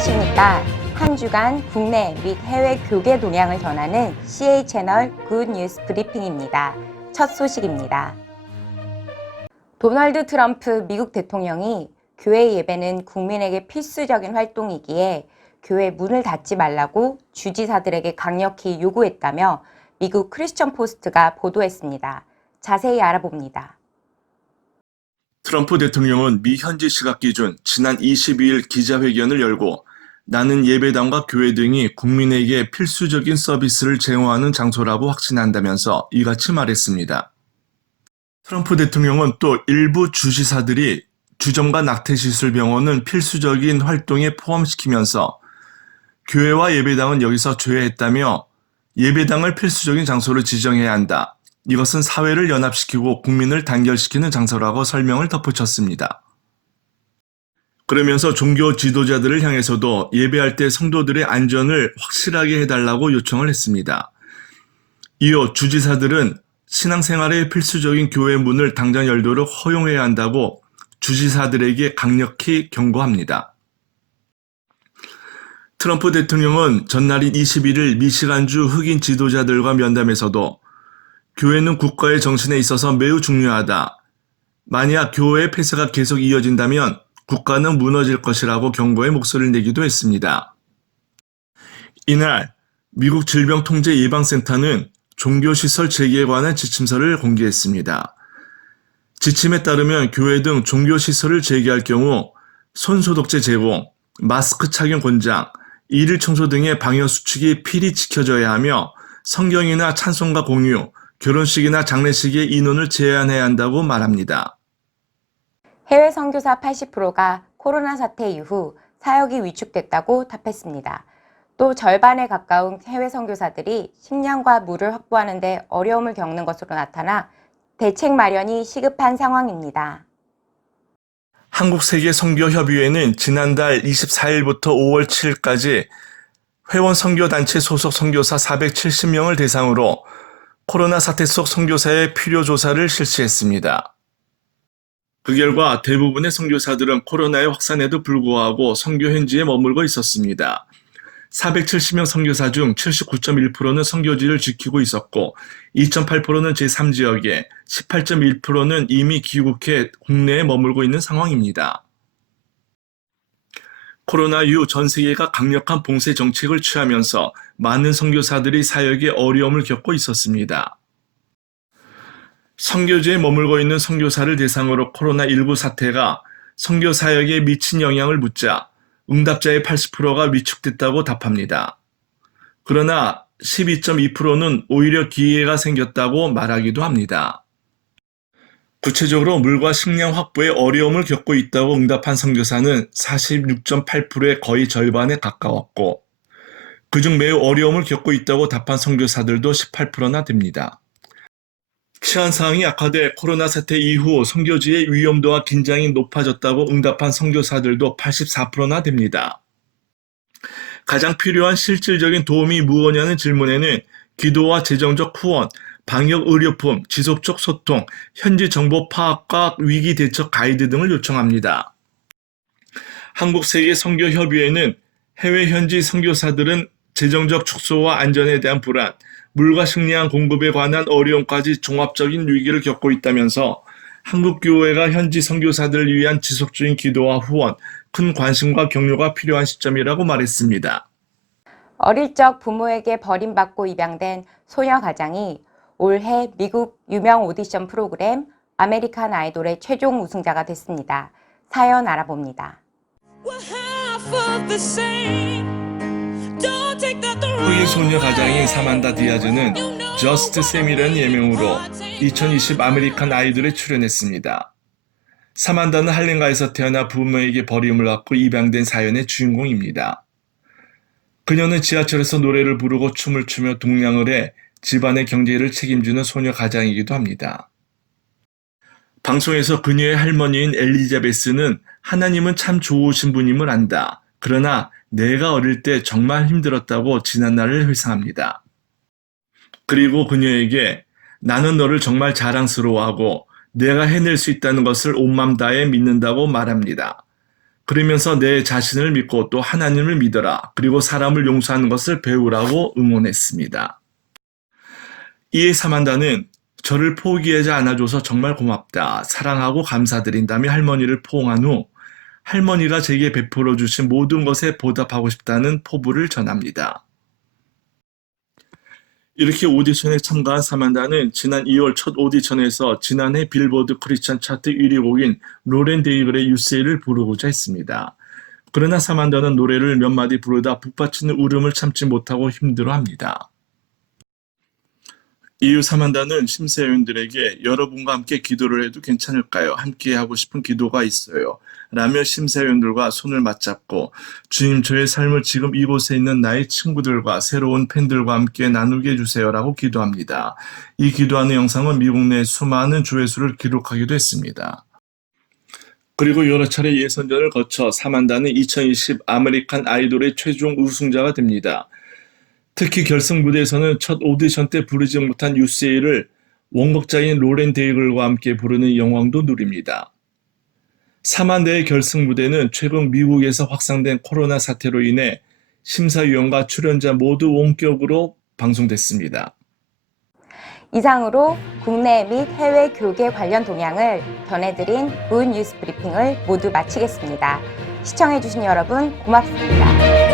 안녕하십니까. 한 주간 국내 및 해외 교계 동향을 전하는 CA 채널 굿 뉴스 브리핑입니다. 첫 소식입니다. 도널드 트럼프 미국 대통령이 교회 예배는 국민에게 필수적인 활동이기에 교회 문을 닫지 말라고 주지사들에게 강력히 요구했다며 미국 크리스천 포스트가 보도했습니다. 자세히 알아봅니다. 트럼프 대통령은 미 현지 시각 기준 지난 22일 기자회견을 열고 나는 예배당과 교회 등이 국민에게 필수적인 서비스를 제공하는 장소라고 확신한다면서 이같이 말했습니다. 트럼프 대통령은 또 일부 주지사들이 주점과 낙태시술병원은 필수적인 활동에 포함시키면서 교회와 예배당은 여기서 제외했다며 예배당을 필수적인 장소로 지정해야 한다. 이것은 사회를 연합시키고 국민을 단결시키는 장소라고 설명을 덧붙였습니다. 그러면서 종교 지도자들을 향해서도 예배할 때 성도들의 안전을 확실하게 해달라고 요청을 했습니다. 이어 주지사들은 신앙생활의 필수적인 교회 문을 당장 열도록 허용해야 한다고 주지사들에게 강력히 경고합니다. 트럼프 대통령은 전날인 21일 미시간주 흑인 지도자들과 면담에서도 교회는 국가의 정신에 있어서 매우 중요하다. 만약 교회의 폐쇄가 계속 이어진다면 국가는 무너질 것이라고 경고의 목소리를 내기도 했습니다. 이날 미국 질병통제예방센터는 종교시설 재개에 관한 지침서를 공개했습니다. 지침에 따르면 교회 등 종교시설을 재개할 경우 손소독제 제공, 마스크 착용 권장, 일일 청소 등의 방역수칙이 필히 지켜져야 하며 성경이나 찬송가 공유, 결혼식이나 장례식의 인원을 제한해야 한다고 말합니다. 해외 선교사 80%가 코로나 사태 이후 사역이 위축됐다고 답했습니다. 또 절반에 가까운 해외 선교사들이 식량과 물을 확보하는 데 어려움을 겪는 것으로 나타나 대책 마련이 시급한 상황입니다. 한국세계선교협의회는 지난달 24일부터 5월 7일까지 회원 선교단체 소속 선교사 470명을 대상으로 코로나 사태 속 선교사의 필요 조사를 실시했습니다. 그 결과 대부분의 선교사들은 코로나의 확산에도 불구하고 선교 현지에 머물고 있었습니다. 470명 선교사 중 79.1%는 선교지를 지키고 있었고 2.8%는 제3지역에 18.1%는 이미 귀국해 국내에 머물고 있는 상황입니다. 코로나 이후 전 세계가 강력한 봉쇄 정책을 취하면서 많은 선교사들이 사역에 어려움을 겪고 있었습니다. 선교지에 머물고 있는 선교사를 대상으로 코로나19 사태가 선교 사역에 미친 영향을 묻자 응답자의 80%가 위축됐다고 답합니다. 그러나 12.2%는 오히려 기회가 생겼다고 말하기도 합니다. 구체적으로 물과 식량 확보에 어려움을 겪고 있다고 응답한 선교사는 46.8%의 거의 절반에 가까웠고 그중 매우 어려움을 겪고 있다고 답한 선교사들도 18%나 됩니다. 치안 상황이 악화돼 코로나 사태 이후 선교지의 위험도와 긴장이 높아졌다고 응답한 선교사들도 84%나 됩니다. 가장 필요한 실질적인 도움이 무엇이냐는 질문에는 기도와 재정적 후원, 방역 의료품, 지속적 소통, 현지 정보 파악과 위기 대처 가이드 등을 요청합니다. 한국세계선교협의회는 해외 현지 선교사들은 재정적 축소와 안전에 대한 불안, 물과 식량 공급에 관한 어려움까지 종합적인 위기를 겪고 있다면서 한국교회가 현지 선교사들을 위한 지속적인 기도와 후원, 큰 관심과 격려가 필요한 시점이라고 말했습니다. 어릴 적 부모에게 버림받고 입양된 소녀 가장이 올해 미국 유명 오디션 프로그램 아메리칸 아이돌의 최종 우승자가 됐습니다. 사연 알아봅니다. 흑인 소녀 가장인 사만다 디아즈는 저스트 샘이라는 예명으로 2020 아메리칸 아이돌에 출연했습니다. 사만다는 할렘가에서 태어나 부모에게 버림을 받고 입양된 사연의 주인공입니다. 그녀는 지하철에서 노래를 부르고 춤을 추며 동냥을 해 집안의 경제를 책임지는 소녀 가장이기도 합니다. 방송에서 그녀의 할머니인 엘리자베스는 하나님은 참 좋으신 분임을 안다. 그러나 내가 어릴 때 정말 힘들었다고 지난날을 회상합니다. 그리고 그녀에게 나는 너를 정말 자랑스러워하고 내가 해낼 수 있다는 것을 온 맘 다해 믿는다고 말합니다. 그러면서 내 자신을 믿고 또 하나님을 믿어라. 그리고 사람을 용서하는 것을 배우라고 응원했습니다. 이에 사만다는 저를 포기하지 않아줘서 정말 고맙다. 사랑하고 감사드린다며 할머니를 포옹한 후 할머니가 제게 베풀어 주신 모든 것에 보답하고 싶다는 포부를 전합니다. 이렇게 오디션에 참가한 사만다는 지난 2월 첫 오디션에서 지난해 빌보드 크리스천 차트 1위 곡인 로렌 데이글의 You Say를 부르고자 했습니다. 그러나 사만다는 노래를 몇 마디 부르다 북받치는 울음을 참지 못하고 힘들어합니다. 이후 사만다는 심사위원들에게 여러분과 함께 기도를 해도 괜찮을까요? 함께 하고 싶은 기도가 있어요. 라며 심사위원들과 손을 맞잡고 주님 저의 삶을 지금 이곳에 있는 나의 친구들과 새로운 팬들과 함께 나누게 해주세요 라고 기도합니다. 이 기도하는 영상은 미국 내 수많은 조회수를 기록하기도 했습니다. 그리고 여러 차례 예선전을 거쳐 사만다는 2020 아메리칸 아이돌의 최종 우승자가 됩니다. 특히 결승 무대에서는 첫 오디션 때 부르지 못한 유세이를 원곡자인 로렌 데이글과 함께 부르는 영광도 누립니다. 사만다의 결승 무대는 최근 미국에서 확산된 코로나 사태로 인해 심사위원과 출연자 모두 원격으로 방송됐습니다. 이상으로 국내 및 해외 교계 관련 동향을 전해드린 문 뉴스 브리핑을 모두 마치겠습니다. 시청해주신 여러분 고맙습니다.